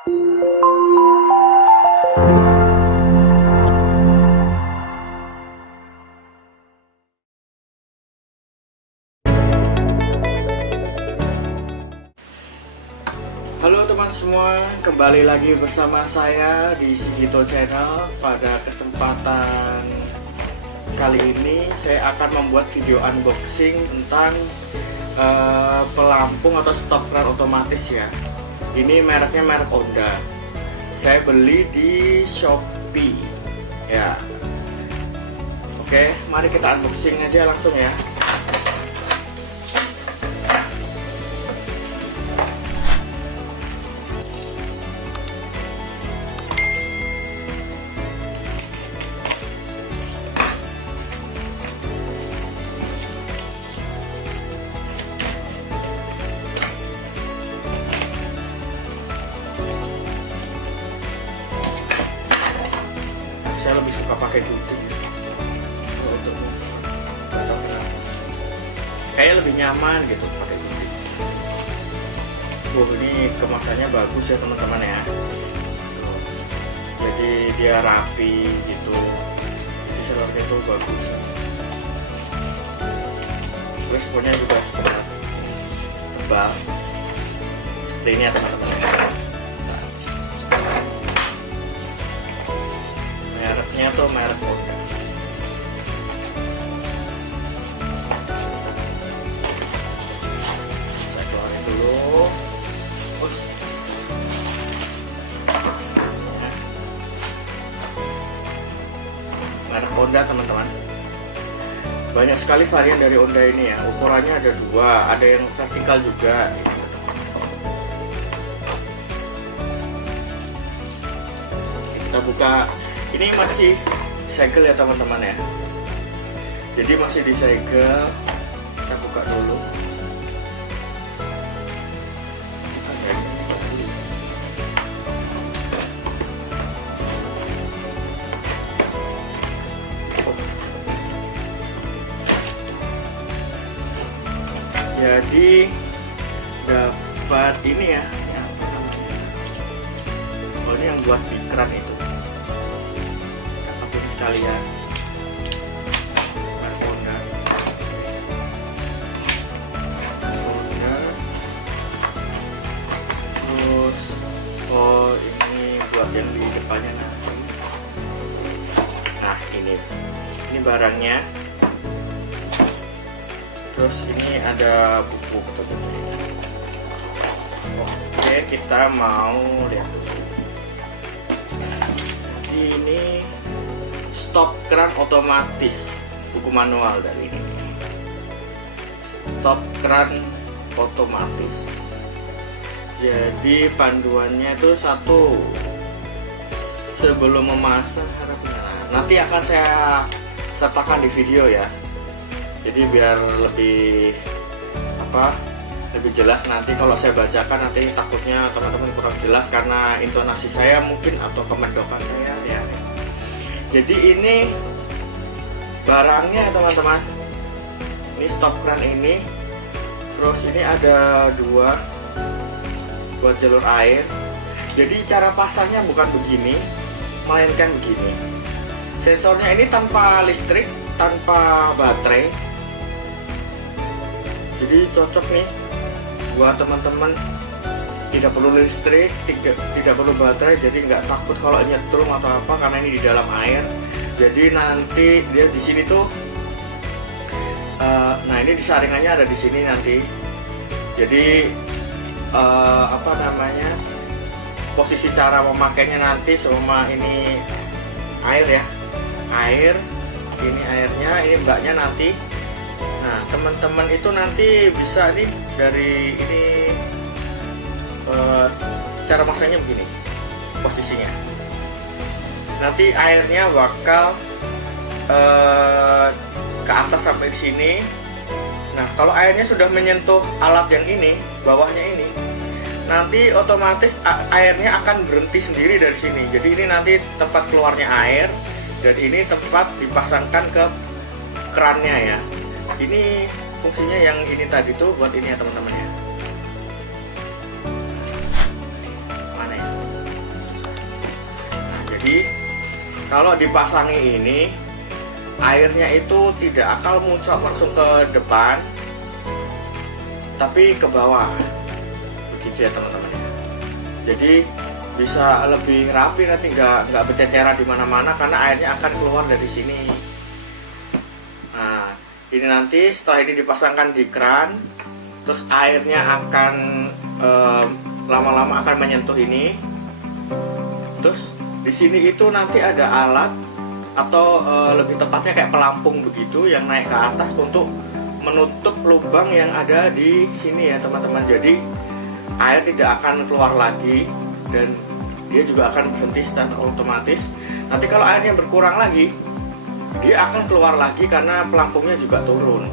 Halo teman semua, kembali lagi bersama saya di Sigito Channel. Pada kesempatan kali ini saya akan membuat video unboxing tentang pelampung atau stop keran otomatis ya. Ini mereknya merek Honda. Saya beli di Shopee ya. Oke, mari kita unboxing aja langsung ya. Saya lebih suka pakai gunting untuk kayak lebih nyaman gitu pakai gunting. Ini kemasannya bagus ya teman-teman ya. Jadi dia rapi gitu. Jadi selornya itu bagus. Terus punya juga cukup tebal. Seperti ini ya teman-teman ya. Mereknya tuh merek Honda. Saya keluarin dulu. Terus merek Honda teman-teman. Banyak sekali varian dari Honda ini ya. Ukurannya ada dua, ada yang vertikal juga. Kita buka. Ini masih segel ya teman-teman ya. Jadi masih disegel. Kita buka dulu. Jadi dapat ini ya. Oh, ini yang buat di keran itu. Sekalian Honda. Terus ini buat yang di depannya nanti. Nah ini barangnya. Terus ini ada buku tentunya. Oke, kita mau lihat ini stop keran otomatis, buku manual dari ini. Stop keran otomatis. Jadi panduannya itu satu, sebelum memasang harapnya. Nanti akan saya sertakan di video ya. Jadi biar lebih lebih jelas nanti kalau saya bacakan, nanti takutnya teman-teman kurang jelas karena intonasi saya mungkin atau kemendokan saya ya. Jadi ini barangnya teman-teman. Ini stop keran ini. Terus ini ada dua buat jalur air. Jadi cara pasangnya bukan begini, melainkan begini. Sensornya ini tanpa listrik, tanpa baterai. Jadi cocok nih buat teman-teman. Tidak perlu listrik, tidak perlu baterai, jadi nggak takut kalau nyetrum atau apa karena ini di dalam air. Jadi nanti dia di sini tuh, nah ini disaringannya ada di sini nanti. Jadi posisi cara memakainya nanti sama ini air ya, air, ini airnya, ini mbaknya nanti. Nah teman-teman itu nanti bisa nih dari ini. Cara masangnya begini posisinya. Nanti airnya bakal ke atas sampai sini. Nah kalau airnya sudah menyentuh alat yang ini, bawahnya ini, nanti otomatis airnya akan berhenti sendiri dari sini. Jadi ini nanti tempat keluarnya air, dan ini tempat dipasangkan ke kerannya ya. Ini fungsinya yang ini tadi tuh buat ini ya teman-teman ya. Mana ya? kalau dipasangi ini airnya itu tidak akan muncrat langsung ke depan, tapi ke bawah, begitu ya teman-teman. Jadi bisa lebih rapi, nanti nggak berceceran di mana-mana karena airnya akan keluar dari sini. Nah, ini nanti setelah ini dipasangkan di keran, terus airnya akan lama-lama akan menyentuh ini. Terus di sini itu nanti ada alat atau lebih tepatnya kayak pelampung begitu yang naik ke atas untuk menutup lubang yang ada di sini ya teman-teman. Jadi air tidak akan keluar lagi dan dia juga akan berhenti secara otomatis. Nanti kalau airnya berkurang lagi, dia akan keluar lagi karena pelampungnya juga turun.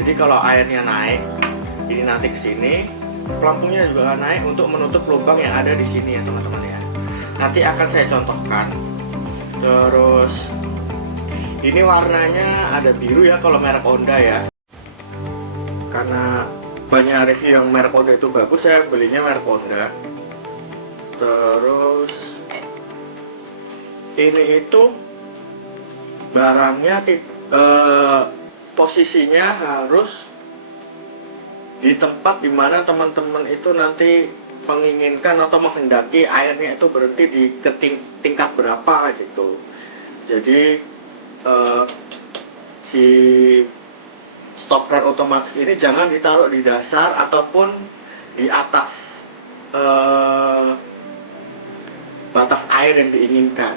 Jadi kalau airnya naik, ini nanti ke sini, pelampungnya juga akan naik untuk menutup lubang yang ada di sini ya teman-teman ya. Nanti akan saya contohkan. Terus ini warnanya ada biru ya kalau merek Honda ya. Karena banyak review yang merek Honda itu bagus, saya belinya merek Honda. Terus ini itu barangnya posisinya harus di tempat dimana teman-teman itu nanti menginginkan atau menghendaki airnya itu berhenti di tingkat berapa gitu. Jadi si stop run otomatis ini jangan ditaruh di dasar ataupun di atas batas air yang diinginkan.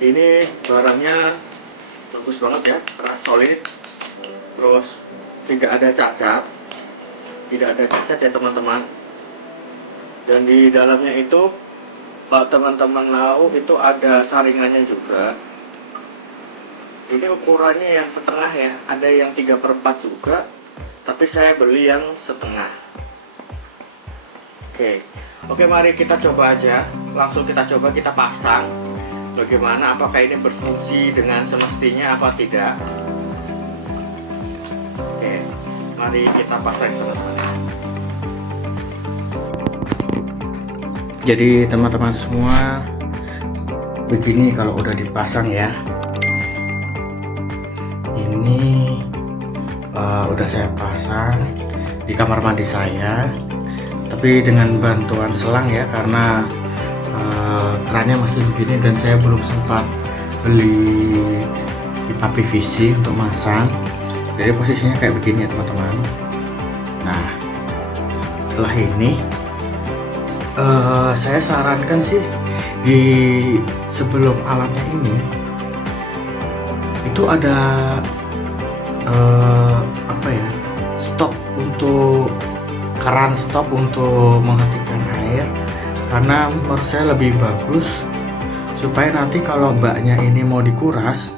Ini barangnya bagus banget ya, keras solid, terus tidak ada cacat, ya teman-teman. Dan di dalamnya itu, kalau teman-teman tahu itu ada saringannya juga. Ini ukurannya yang setengah ya, ada yang 3/4 juga, tapi saya beli yang setengah. Oke, mari kita coba aja, langsung kita coba, kita pasang. Bagaimana, apakah ini berfungsi dengan semestinya apa tidak? Oke, mari kita pasang teman-teman. Jadi teman-teman semua, begini kalau udah dipasang ya. Ini udah saya pasang di kamar mandi saya, tapi dengan bantuan selang ya, karena kerannya masih begini dan saya belum sempat beli pipa PVC untuk masang. Jadi posisinya kayak begini ya teman-teman. Nah, setelah ini saya sarankan sih di sebelum alatnya ini itu ada stop untuk keran, stop untuk menghentikan air, karena menurut saya lebih bagus supaya nanti kalau baknya ini mau dikuras,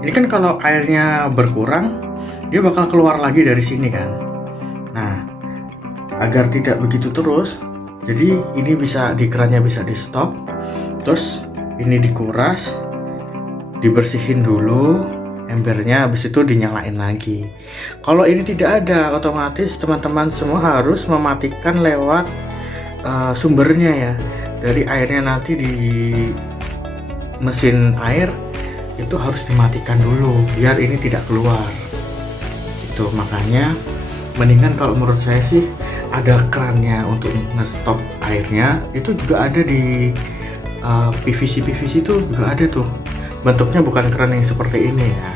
ini kan kalau airnya berkurang dia bakal keluar lagi dari sini kan. Nah, agar tidak begitu terus, jadi ini bisa di kerannya bisa di stop, terus ini dikuras, dibersihin dulu embernya, habis itu dinyalain lagi. Kalau ini tidak ada, otomatis teman-teman semua harus mematikan lewat sumbernya ya. Dari airnya nanti di mesin air itu harus dimatikan dulu biar ini tidak keluar. Itu makanya mendingan kalau menurut saya sih ada kerannya untuk nge-stop airnya, itu juga ada di PVC itu juga ada tuh. Bentuknya bukan keran yang seperti ini ya.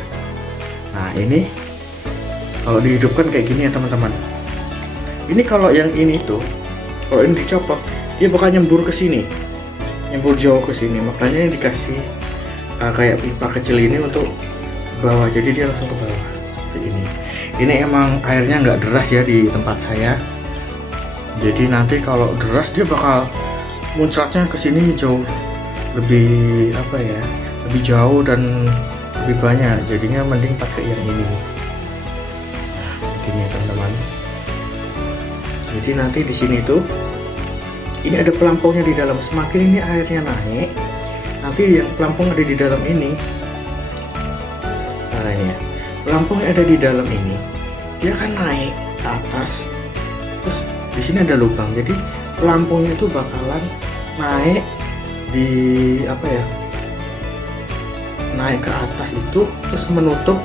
Nah, ini kalau dihidupkan kayak gini ya teman-teman. Ini kalau yang ini tuh, kalau ini dicopot, dia bakal nyembur ke sini, nyembur jauh ke sini. Makanya dikasih kayak pipa kecil ini untuk bawah, jadi dia langsung ke bawah seperti ini. Ini emang airnya nggak deras ya di tempat saya. Jadi nanti kalau deras dia bakal muncratnya ke sini jauh lebih lebih jauh dan lebih banyak. Jadinya mending pakai yang ini. Nah, begini ya teman-teman. Jadi nanti di sini tuh ini ada pelampungnya di dalam. Semakin ini airnya naik, nanti yang pelampung ada di dalam ini. Nah, ini ya. Pelampung ada di dalam ini, dia akan naik ke atas. Terus di sini ada lubang. Jadi pelampungnya itu bakalan naik di naik ke atas itu terus menutup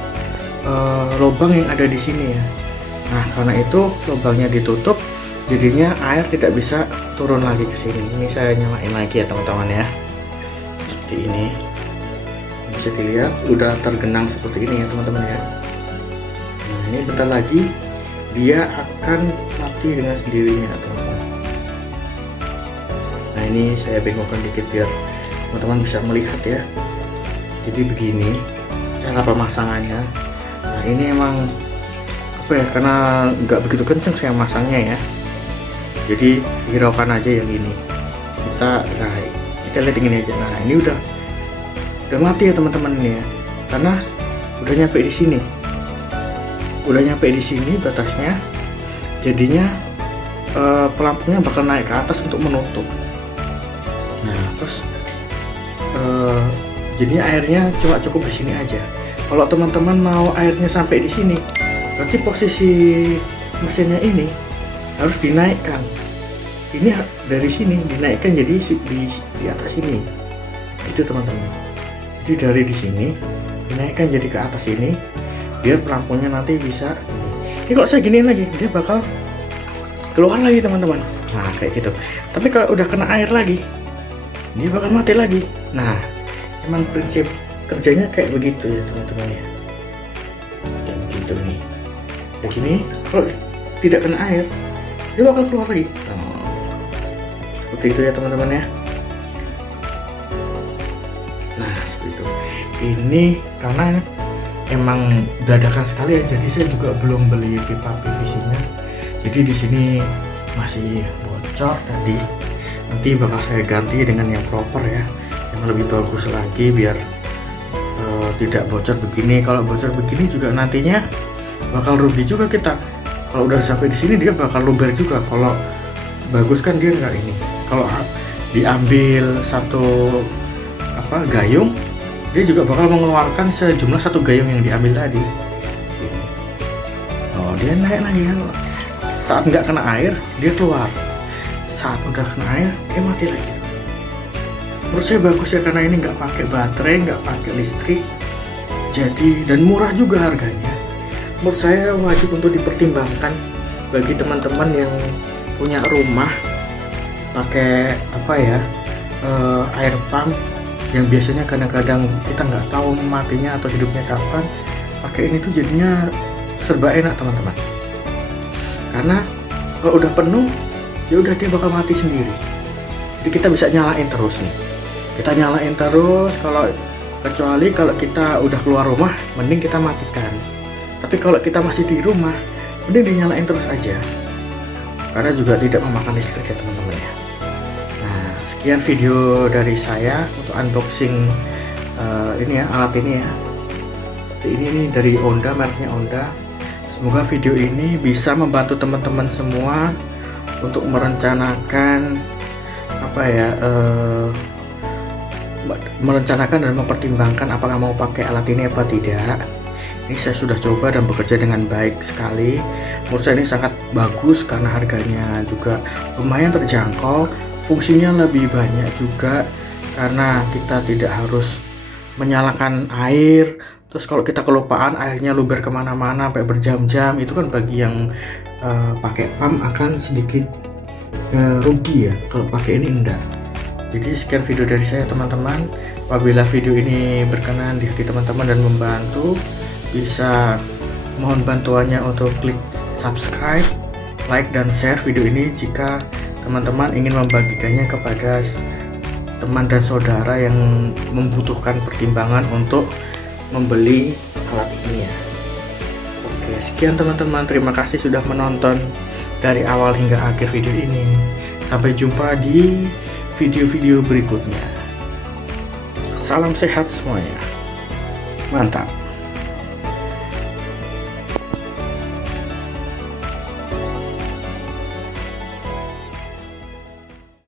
lubang yang ada di sini ya. Nah, karena itu lubangnya ditutup, jadinya air tidak bisa turun lagi ke sini. Ini saya nyalain lagi ya teman-teman ya. Seperti ini. Bisa dilihat udah tergenang seperti ini ya teman-teman ya. Nah, ini bentar lagi dia akan mati dengan sendirinya teman-teman. Nah, ini saya bengkokkan dikit biar teman-teman bisa melihat ya. Jadi begini cara pemasangannya. Nah, ini emang apa ya, karena nggak begitu kenceng saya masangnya ya, jadi hiraukan aja yang ini. Kita lihat ini aja. Nah, ini udah mati ya teman-teman ini ya, karena udah nyampe di sini. Udah nyampe di sini batasnya, jadinya pelampungnya bakal naik ke atas untuk menutup. Nah, terus jadi airnya cuma cukup di sini aja. Kalau teman-teman mau airnya sampai di sini, berarti posisi mesinnya ini harus dinaikkan. Ini dari sini dinaikkan jadi di atas ini, gitu teman-teman. Jadi dari di sini dinaikkan jadi ke atas ini, biar pelampungnya nanti bisa ini kalau saya giniin lagi dia bakal keluar lagi teman-teman. Nah, kayak gitu. Tapi kalau udah kena air lagi dia bakal mati lagi. Nah, emang prinsip kerjanya kayak begitu ya teman-teman ya, kayak begitu nih. Kayak gini, kalau tidak kena air dia bakal keluar lagi. Seperti itu ya teman-teman ya. Nah, seperti itu. Ini karena emang dadakan sekali ya, jadi saya juga belum beli pipa PVC-nya. Jadi di sini masih bocor tadi. Nanti bakal saya ganti dengan yang proper ya, yang lebih bagus lagi biar tidak bocor begini. Kalau bocor begini juga nantinya bakal rugi juga kita. Kalau udah sampai di sini dia bakal luber juga. Kalau bagus kan dia nggak ini. Kalau diambil satu gayung, dia juga bakal mengeluarkan sejumlah satu gayung yang diambil tadi. Oh, dia naik lagi kan. Saat nggak kena air dia keluar. Saat udah kena air dia mati lagi. Menurut saya bagus ya, karena ini nggak pakai baterai, nggak pakai listrik. Jadi dan murah juga harganya. Menurut saya wajib untuk dipertimbangkan bagi teman-teman yang punya rumah pakai air pump yang biasanya kadang-kadang kita nggak tahu matinya atau hidupnya kapan. Pakai ini tuh jadinya serba enak teman-teman, karena kalau udah penuh ya udah dia bakal mati sendiri. Jadi kita bisa nyalain terus nih, kita nyalain terus. Kecuali kalau kita udah keluar rumah mending kita matikan, tapi kalau kita masih di rumah mending dinyalain terus aja, karena juga tidak memakan listrik ya teman-teman ya. Nah, sekian video dari saya untuk unboxing ini ya, alat ini ya. Ini dari Honda, mereknya Honda. Semoga video ini bisa membantu teman-teman semua untuk merencanakan merencanakan dan mempertimbangkan apakah mau pakai alat ini apa tidak. Ini saya sudah coba dan bekerja dengan baik sekali. Menurut saya ini sangat bagus karena harganya juga lumayan terjangkau, fungsinya lebih banyak juga karena kita tidak harus menyalakan air. Terus kalau kita kelupaan airnya luber kemana-mana sampai berjam-jam, itu kan bagi yang pakai pump akan sedikit rugi ya. Kalau pakai ini enggak. Jadi sekian video dari saya teman-teman. Apabila video ini berkenan di hati teman-teman dan membantu, bisa mohon bantuannya untuk klik subscribe, like, dan share video ini jika teman-teman ingin membagikannya kepada teman dan saudara yang membutuhkan pertimbangan untuk membeli alat ini ya. Oke, sekian teman-teman, terima kasih sudah menonton dari awal hingga akhir video ini. Sampai jumpa di video-video berikutnya. Salam sehat semuanya, mantap.